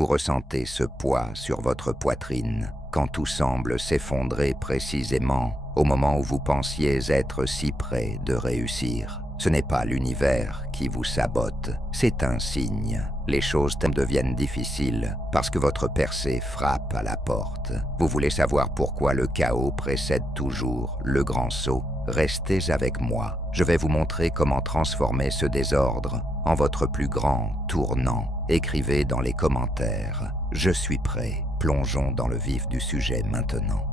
Vous ressentez ce poids sur votre poitrine quand tout semble s'effondrer précisément au moment où vous pensiez être si près de réussir. Ce n'est pas l'univers qui vous sabote, c'est un signe. Les choses deviennent difficiles parce que votre percée frappe à la porte. Vous voulez savoir pourquoi le chaos précède toujours le grand saut? Restez avec moi. Je vais vous montrer comment transformer ce désordre en votre plus grand tournant. Écrivez dans les commentaires. Je suis prêt. Plongeons dans le vif du sujet maintenant.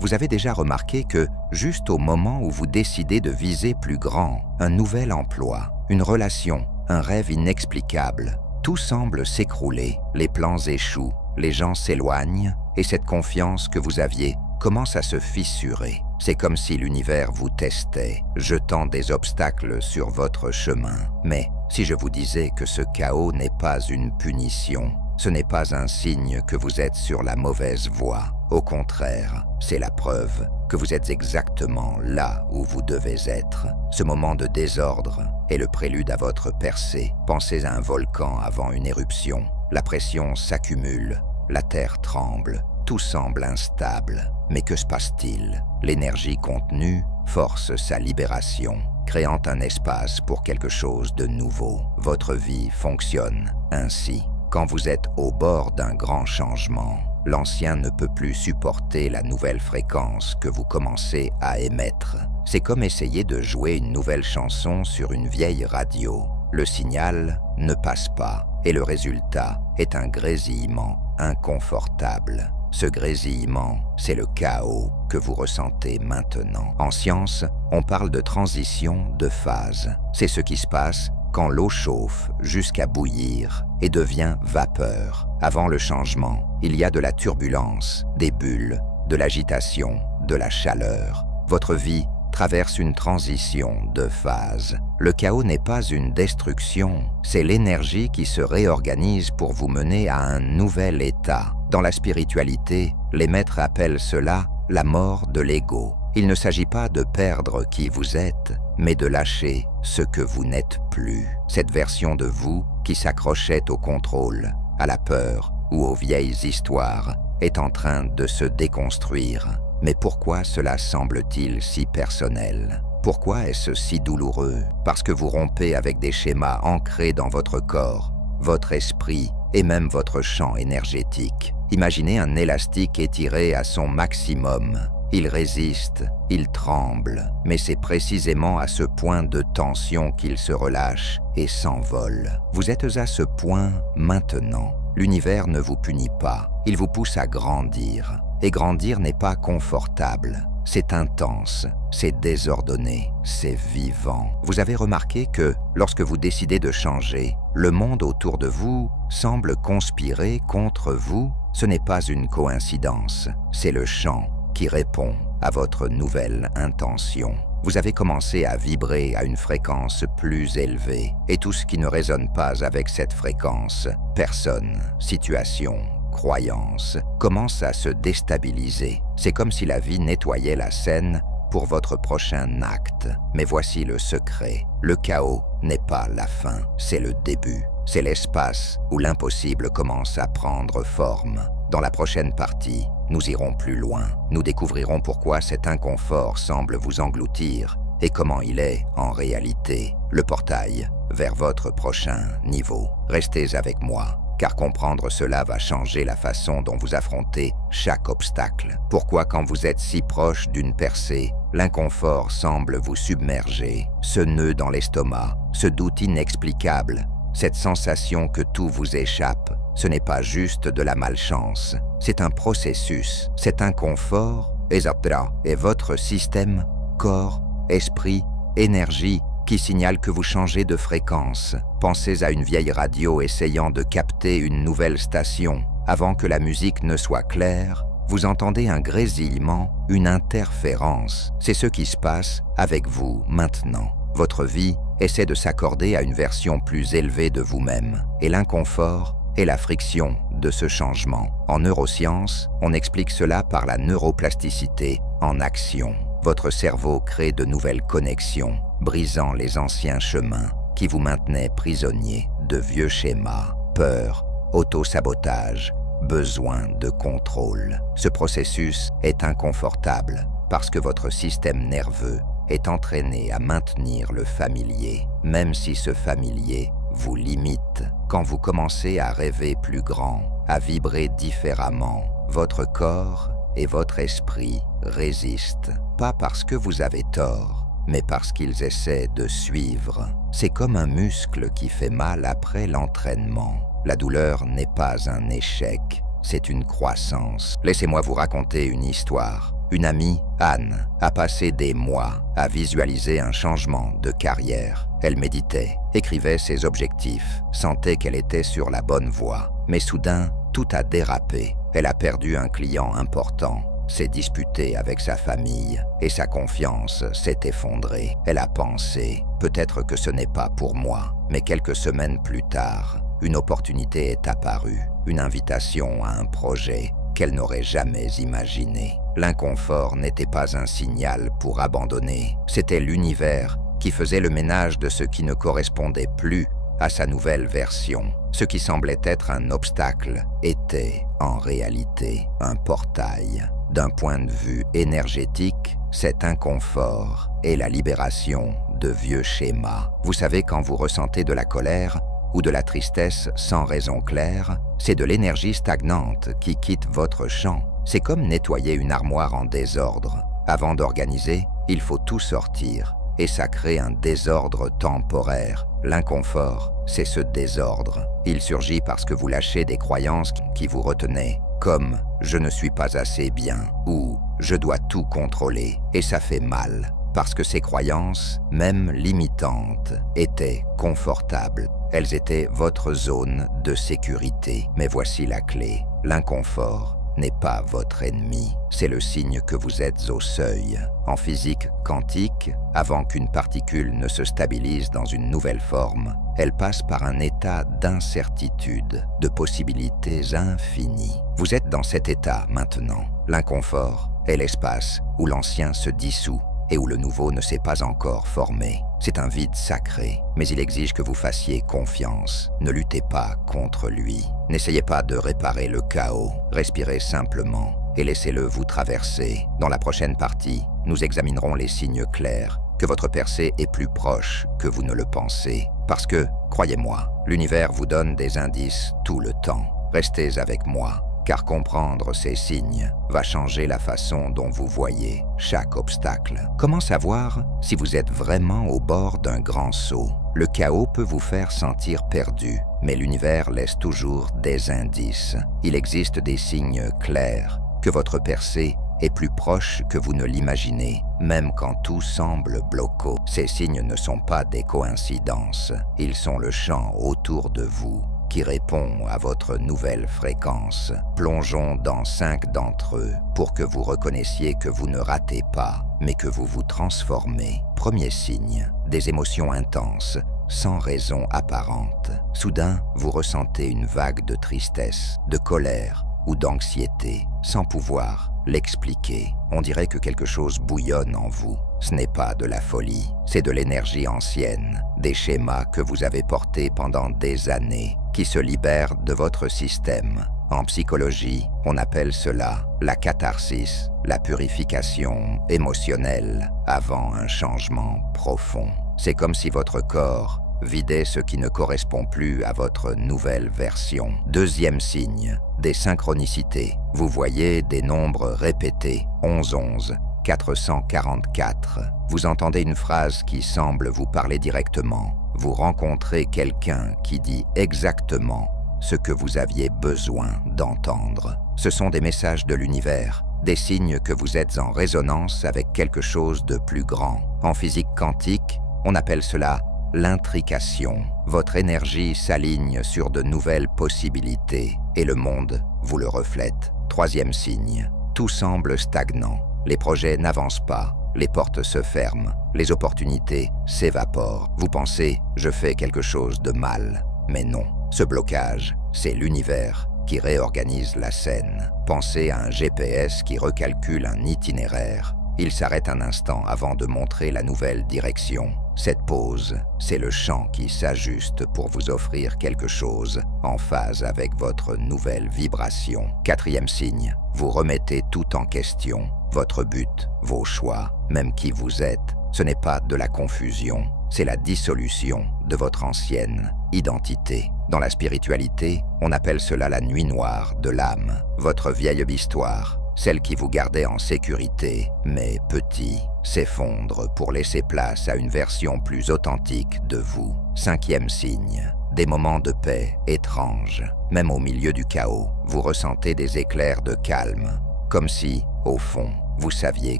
Vous avez déjà remarqué que, juste au moment où vous décidez de viser plus grand, un nouvel emploi, une relation, un rêve inexplicable, tout semble s'écrouler, les plans échouent, les gens s'éloignent et cette confiance que vous aviez commence à se fissurer. C'est comme si l'univers vous testait, jetant des obstacles sur votre chemin. Mais si je vous disais que ce chaos n'est pas une punition, ce n'est pas un signe que vous êtes sur la mauvaise voie. Au contraire, c'est la preuve que vous êtes exactement là où vous devez être. Ce moment de désordre est le prélude à votre percée. Pensez à un volcan avant une éruption. La pression s'accumule, la terre tremble, tout semble instable. Mais que se passe-t-il? L'énergie contenue force sa libération, créant un espace pour quelque chose de nouveau. Votre vie fonctionne ainsi. Quand vous êtes au bord d'un grand changement, l'ancien ne peut plus supporter la nouvelle fréquence que vous commencez à émettre. C'est comme essayer de jouer une nouvelle chanson sur une vieille radio. Le signal ne passe pas et le résultat est un grésillement inconfortable. Ce grésillement, c'est le chaos que vous ressentez maintenant. En science, on parle de transition de phase. C'est ce qui se passe quand l'eau chauffe jusqu'à bouillir et devient vapeur. Avant le changement, il y a de la turbulence, des bulles, de l'agitation, de la chaleur. Votre vie traverse une transition de phase. Le chaos n'est pas une destruction, c'est l'énergie qui se réorganise pour vous mener à un nouvel état. Dans la spiritualité, les maîtres appellent cela la mort de l'ego. Il ne s'agit pas de perdre qui vous êtes, mais de lâcher ce que vous n'êtes plus. Cette version de vous qui s'accrochait au contrôle, à la peur ou aux vieilles histoires est en train de se déconstruire. Mais pourquoi cela semble-t-il si personnel? Pourquoi est-ce si douloureux? Parce que vous rompez avec des schémas ancrés dans votre corps, votre esprit et même votre champ énergétique. Imaginez un élastique étiré à son maximum. Il résiste, il tremble, mais c'est précisément à ce point de tension qu'il se relâche et s'envole. Vous êtes à ce point maintenant. L'univers ne vous punit pas, il vous pousse à grandir. Et grandir n'est pas confortable, c'est intense, c'est désordonné, c'est vivant. Vous avez remarqué que, lorsque vous décidez de changer, le monde autour de vous semble conspirer contre vous. Ce n'est pas une coïncidence, c'est le champ qui répond à votre nouvelle intention. Vous avez commencé à vibrer à une fréquence plus élevée, et tout ce qui ne résonne pas avec cette fréquence, personne, situation, croyance, commence à se déstabiliser. C'est comme si la vie nettoyait la scène pour votre prochain acte. Mais voici le secret. Le chaos n'est pas la fin, c'est le début. C'est l'espace où l'impossible commence à prendre forme. Dans la prochaine partie, nous irons plus loin. Nous découvrirons pourquoi cet inconfort semble vous engloutir et comment il est, en réalité, le portail vers votre prochain niveau. Restez avec moi, car comprendre cela va changer la façon dont vous affrontez chaque obstacle. Pourquoi, quand vous êtes si proche d'une percée, l'inconfort semble vous submerger, ce nœud dans l'estomac, ce doute inexplicable, cette sensation que tout vous échappe. Ce n'est pas juste de la malchance, c'est un processus. Cet inconfort est votre système, corps, esprit, énergie, qui signale que vous changez de fréquence. Pensez à une vieille radio essayant de capter une nouvelle station. Avant que la musique ne soit claire, vous entendez un grésillement, une interférence. C'est ce qui se passe avec vous maintenant. Votre vie essaie de s'accorder à une version plus élevée de vous-même, et l'inconfort est la friction de ce changement. En neurosciences, on explique cela par la neuroplasticité en action. Votre cerveau crée de nouvelles connexions, brisant les anciens chemins qui vous maintenaient prisonnier de vieux schémas. peur, auto-sabotage, besoin de contrôle. Ce processus est inconfortable parce que votre système nerveux est entraîné à maintenir le familier, même si ce familier vous limite. Quand vous commencez à rêver plus grand, à vibrer différemment, votre corps et votre esprit résistent, pas parce que vous avez tort, mais parce qu'ils essaient de suivre. C'est comme un muscle qui fait mal après l'entraînement. La douleur n'est pas un échec, c'est une croissance. Laissez-moi vous raconter une histoire. Une amie, Anne, a passé des mois à visualiser un changement de carrière. Elle méditait, écrivait ses objectifs, sentait qu'elle était sur la bonne voie. Mais soudain, tout a dérapé. Elle a perdu un client important, s'est disputée avec sa famille et sa confiance s'est effondrée. Elle a pensé, peut-être que ce n'est pas pour moi. Mais quelques semaines plus tard, une opportunité est apparue, une invitation à un projet qu'elle n'aurait jamais imaginé. L'inconfort n'était pas un signal pour abandonner, c'était l'univers qui faisait le ménage de ce qui ne correspondait plus à sa nouvelle version. Ce qui semblait être un obstacle était, en réalité, un portail. D'un point de vue énergétique, cet inconfort est la libération de vieux schémas. Vous savez, quand vous ressentez de la colère ou de la tristesse sans raison claire, c'est de l'énergie stagnante qui quitte votre champ. C'est comme nettoyer une armoire en désordre. Avant d'organiser, il faut tout sortir, et ça crée un désordre temporaire. L'inconfort, c'est ce désordre. Il surgit parce que vous lâchez des croyances qui vous retenaient, comme « je ne suis pas assez bien » ou « je dois tout contrôler », et ça fait mal. Parce que ces croyances, même limitantes, étaient confortables. Elles étaient votre zone de sécurité. Mais voici la clé. L'inconfort n'est pas votre ennemi. C'est le signe que vous êtes au seuil. En physique quantique, avant qu'une particule ne se stabilise dans une nouvelle forme, elle passe par un état d'incertitude, de possibilités infinies. Vous êtes dans cet état maintenant. L'inconfort est l'espace où l'ancien se dissout et où le nouveau ne s'est pas encore formé. C'est un vide sacré, mais il exige que vous fassiez confiance. Ne luttez pas contre lui. N'essayez pas de réparer le chaos. Respirez simplement et laissez-le vous traverser. Dans la prochaine partie, nous examinerons les signes clairs que votre percée est plus proche que vous ne le pensez. Parce que, croyez-moi, l'univers vous donne des indices tout le temps. Restez avec moi, car comprendre ces signes va changer la façon dont vous voyez chaque obstacle. Comment savoir si vous êtes vraiment au bord d'un grand saut? Le chaos peut vous faire sentir perdu, mais l'univers laisse toujours des indices. Il existe des signes clairs que votre percée est plus proche que vous ne l'imaginez, même quand tout semble bloqué. Ces signes ne sont pas des coïncidences, ils sont le champ autour de vous qui répond à votre nouvelle fréquence. Plongeons dans 5 d'entre eux pour que vous reconnaissiez que vous ne ratez pas, mais que vous vous transformez. Premier signe, des émotions intenses, sans raison apparente. Soudain, vous ressentez une vague de tristesse, de colère ou d'anxiété, sans pouvoir l'expliquer. On dirait que quelque chose bouillonne en vous. Ce n'est pas de la folie, c'est de l'énergie ancienne, des schémas que vous avez portés pendant des années, qui se libèrent de votre système. En psychologie, on appelle cela la catharsis, la purification émotionnelle avant un changement profond. C'est comme si votre corps vidait ce qui ne correspond plus à votre nouvelle version. Deuxième signe, des synchronicités. Vous voyez des nombres répétés, 1111, 444. Vous entendez une phrase qui semble vous parler directement. Vous rencontrez quelqu'un qui dit exactement ce que vous aviez besoin d'entendre. Ce sont des messages de l'univers, des signes que vous êtes en résonance avec quelque chose de plus grand. En physique quantique, on appelle cela l'intrication. Votre énergie s'aligne sur de nouvelles possibilités et le monde vous le reflète. Troisième signe, tout semble stagnant. Les projets n'avancent pas, les portes se ferment, les opportunités s'évaporent. Vous pensez « je fais quelque chose de mal ». Mais non, ce blocage, c'est l'univers qui réorganise la scène. Pensez à un GPS qui recalcule un itinéraire. Il s'arrête un instant avant de montrer la nouvelle direction. Cette pause, c'est le champ qui s'ajuste pour vous offrir quelque chose en phase avec votre nouvelle vibration. 4e signe, vous remettez tout en question. Votre but, vos choix, même qui vous êtes, ce n'est pas de la confusion, c'est la dissolution de votre ancienne identité. Dans la spiritualité, on appelle cela la nuit noire de l'âme. Votre vieille histoire, celle qui vous gardait en sécurité, mais petit, s'effondre pour laisser place à une version plus authentique de vous. 5e signe, des moments de paix étranges. Même au milieu du chaos, vous ressentez des éclairs de calme, comme si, au fond, vous saviez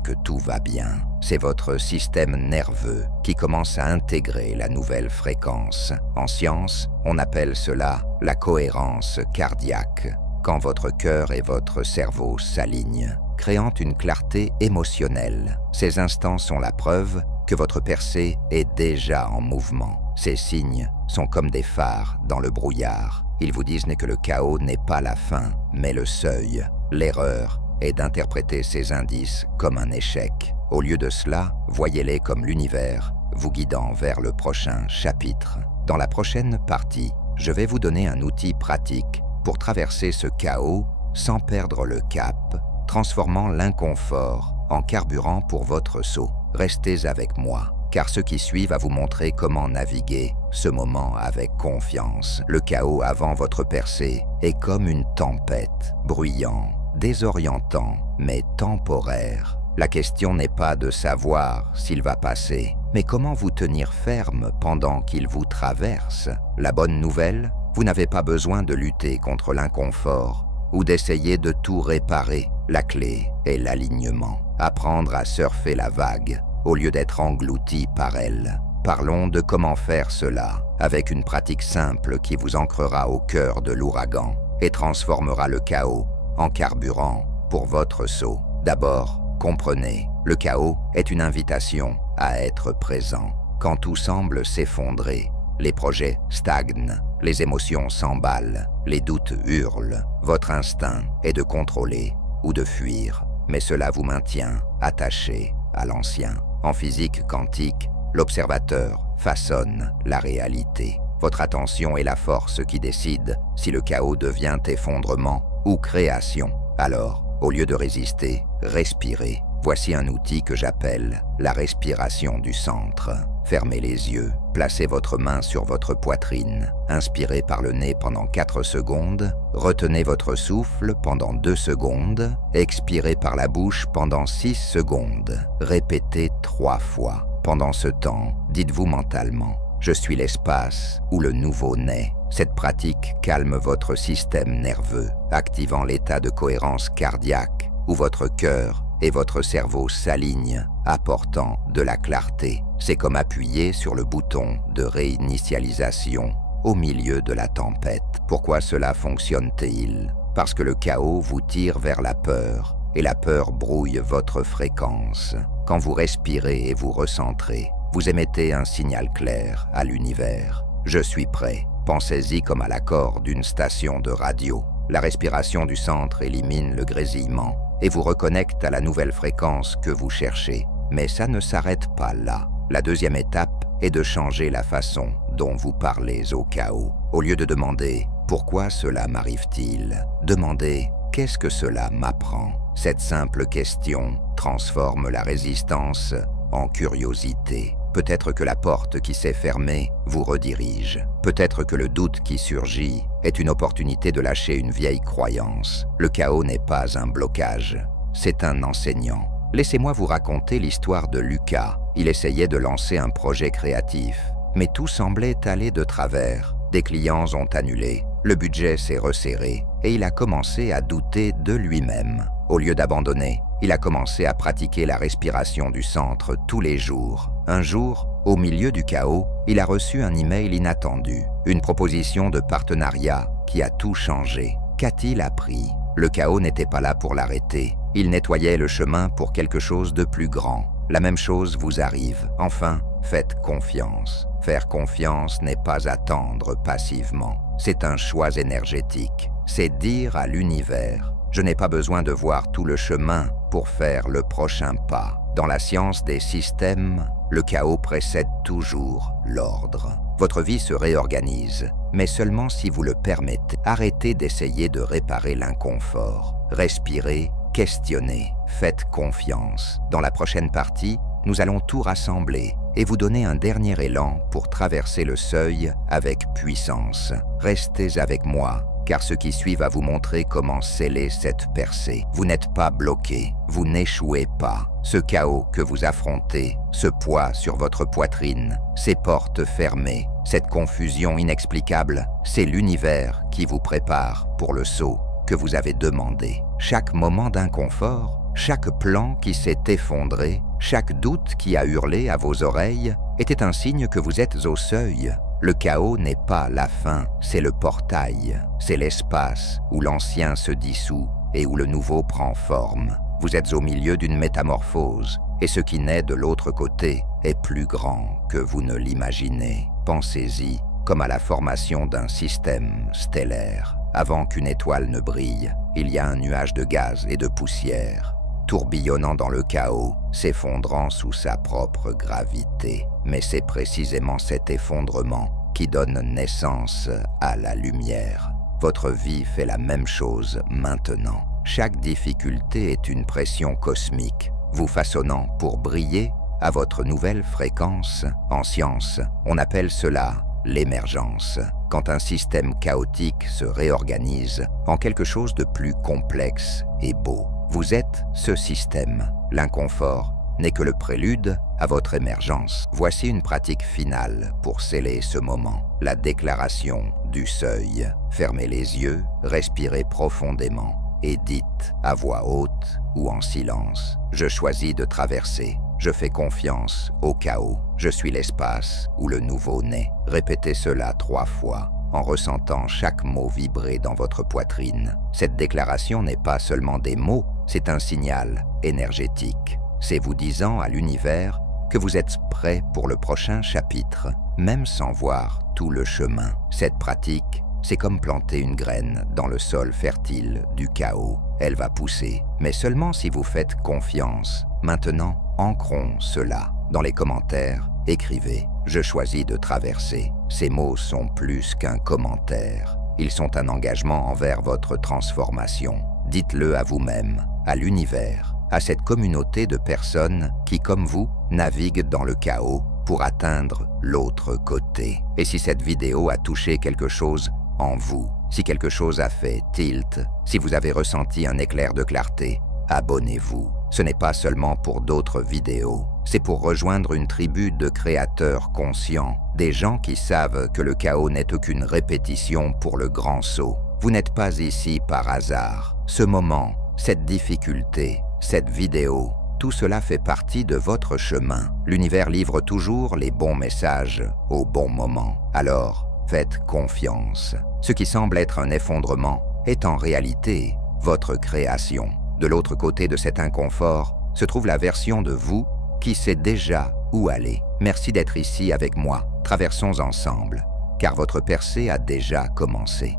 que tout va bien. C'est votre système nerveux qui commence à intégrer la nouvelle fréquence. En science, on appelle cela la cohérence cardiaque. Quand votre cœur et votre cerveau s'alignent, créant une clarté émotionnelle. Ces instants sont la preuve que votre percée est déjà en mouvement. Ces signes sont comme des phares dans le brouillard. Ils vous disent que le chaos n'est pas la fin, mais le seuil. L'erreur est d'interpréter ces indices comme un échec. Au lieu de cela, voyez-les comme l'univers vous guidant vers le prochain chapitre. Dans la prochaine partie, je vais vous donner un outil pratique pour traverser ce chaos sans perdre le cap, transformant l'inconfort en carburant pour votre saut. Restez avec moi, car ce qui suit va vous montrer comment naviguer ce moment avec confiance. Le chaos avant votre percée est comme une tempête, bruyant, désorientant, mais temporaire. La question n'est pas de savoir s'il va passer, mais comment vous tenir ferme pendant qu'il vous traverse. La bonne nouvelle, vous n'avez pas besoin de lutter contre l'inconfort ou d'essayer de tout réparer. La clé est l'alignement. Apprendre à surfer la vague au lieu d'être englouti par elle. Parlons de comment faire cela avec une pratique simple qui vous ancrera au cœur de l'ouragan et transformera le chaos en carburant pour votre saut. D'abord, comprenez, le chaos est une invitation à être présent. Quand tout semble s'effondrer, les projets stagnent, les émotions s'emballent, les doutes hurlent. Votre instinct est de contrôler ou de fuir, mais cela vous maintient attaché à l'ancien. En physique quantique, l'observateur façonne la réalité. Votre attention est la force qui décide si le chaos devient effondrement ou création. Alors, au lieu de résister, respirez. Voici un outil que j'appelle la respiration du centre. Fermez les yeux, placez votre main sur votre poitrine, inspirez par le nez pendant 4 secondes, retenez votre souffle pendant 2 secondes, expirez par la bouche pendant 6 secondes. Répétez 3 fois. Pendant ce temps, dites-vous mentalement « Je suis l'espace où le nouveau naît ». Cette pratique calme votre système nerveux, activant l'état de cohérence cardiaque où votre cœur et votre cerveau s'alignent, apportant de la clarté. C'est comme appuyer sur le bouton de réinitialisation au milieu de la tempête. Pourquoi cela fonctionne-t-il? Parce que le chaos vous tire vers la peur, et la peur brouille votre fréquence. Quand vous respirez et vous recentrez, vous émettez un signal clair à l'univers. Je suis prêt. Pensez-y comme à l'accord d'une station de radio. La respiration du centre élimine le grésillement et vous reconnecte à la nouvelle fréquence que vous cherchez. Mais ça ne s'arrête pas là. La deuxième étape est de changer la façon dont vous parlez au chaos. Au lieu de demander « Pourquoi cela m'arrive-t-il ?», demandez « Qu'est-ce que cela m'apprend ?» Cette simple question transforme la résistance en curiosité. Peut-être que la porte qui s'est fermée vous redirige. Peut-être que le doute qui surgit est une opportunité de lâcher une vieille croyance. Le chaos n'est pas un blocage, c'est un enseignant. Laissez-moi vous raconter l'histoire de Lucas. Il essayait de lancer un projet créatif, mais tout semblait aller de travers. Des clients ont annulé, le budget s'est resserré et il a commencé à douter de lui-même. Au lieu d'abandonner, il a commencé à pratiquer la respiration du centre tous les jours. Un jour, au milieu du chaos, il a reçu un email inattendu, une proposition de partenariat qui a tout changé. Qu'a-t-il appris? Le chaos n'était pas là pour l'arrêter. Il nettoyait le chemin pour quelque chose de plus grand. La même chose vous arrive. Enfin, faites confiance. Faire confiance n'est pas attendre passivement. C'est un choix énergétique. C'est dire à l'univers « Je n'ai pas besoin de voir tout le chemin pour faire le prochain pas ». Dans la science des systèmes, le chaos précède toujours l'ordre. Votre vie se réorganise, mais seulement si vous le permettez. Arrêtez d'essayer de réparer l'inconfort. Respirez, questionnez, faites confiance. Dans la prochaine partie, nous allons tout rassembler et vous donner un dernier élan pour traverser le seuil avec puissance. Restez avec moi, car ce qui suit va vous montrer comment sceller cette percée. Vous n'êtes pas bloqué, vous n'échouez pas. Ce chaos que vous affrontez, ce poids sur votre poitrine, ces portes fermées, cette confusion inexplicable, c'est l'univers qui vous prépare pour le saut que vous avez demandé. Chaque moment d'inconfort, chaque plan qui s'est effondré, chaque doute qui a hurlé à vos oreilles était un signe que vous êtes au seuil. Le chaos n'est pas la fin, c'est le portail. C'est l'espace où l'ancien se dissout et où le nouveau prend forme. Vous êtes au milieu d'une métamorphose et ce qui naît de l'autre côté est plus grand que vous ne l'imaginez. Pensez-y comme à la formation d'un système stellaire. Avant qu'une étoile ne brille, il y a un nuage de gaz et de poussière, tourbillonnant dans le chaos, s'effondrant sous sa propre gravité. Mais c'est précisément cet effondrement qui donne naissance à la lumière. Votre vie fait la même chose maintenant. Chaque difficulté est une pression cosmique, vous façonnant pour briller à votre nouvelle fréquence. En science, on appelle cela l'émergence, quand un système chaotique se réorganise en quelque chose de plus complexe et beau. Vous êtes ce système. L'inconfort n'est que le prélude à votre émergence. Voici une pratique finale pour sceller ce moment. La déclaration du seuil. Fermez les yeux, respirez profondément et dites à voix haute ou en silence: je choisis de traverser. Je fais confiance au chaos. Je suis l'espace où le nouveau naît. Répétez cela 3 fois en ressentant chaque mot vibrer dans votre poitrine. Cette déclaration n'est pas seulement des mots, c'est un signal énergétique. C'est vous disant à l'univers que vous êtes prêt pour le prochain chapitre, même sans voir tout le chemin. Cette pratique, c'est comme planter une graine dans le sol fertile du chaos. Elle va pousser, mais seulement si vous faites confiance. Maintenant, ancrons cela. Dans les commentaires, écrivez « Je choisis de traverser ». Ces mots sont plus qu'un commentaire. Ils sont un engagement envers votre transformation. Dites-le à vous-même, à l'univers, à cette communauté de personnes qui, comme vous, naviguent dans le chaos pour atteindre l'autre côté. Et si cette vidéo a touché quelque chose en vous, si quelque chose a fait tilt, si vous avez ressenti un éclair de clarté, abonnez-vous. Ce n'est pas seulement pour d'autres vidéos, c'est pour rejoindre une tribu de créateurs conscients, des gens qui savent que le chaos n'est aucune répétition pour le grand saut. Vous n'êtes pas ici par hasard. Ce moment, cette difficulté, cette vidéo, tout cela fait partie de votre chemin. L'univers livre toujours les bons messages au bon moment. Alors, faites confiance. Ce qui semble être un effondrement est en réalité votre création. De l'autre côté de cet inconfort se trouve la version de vous qui sait déjà où aller. Merci d'être ici avec moi. Traversons ensemble, car votre percée a déjà commencé.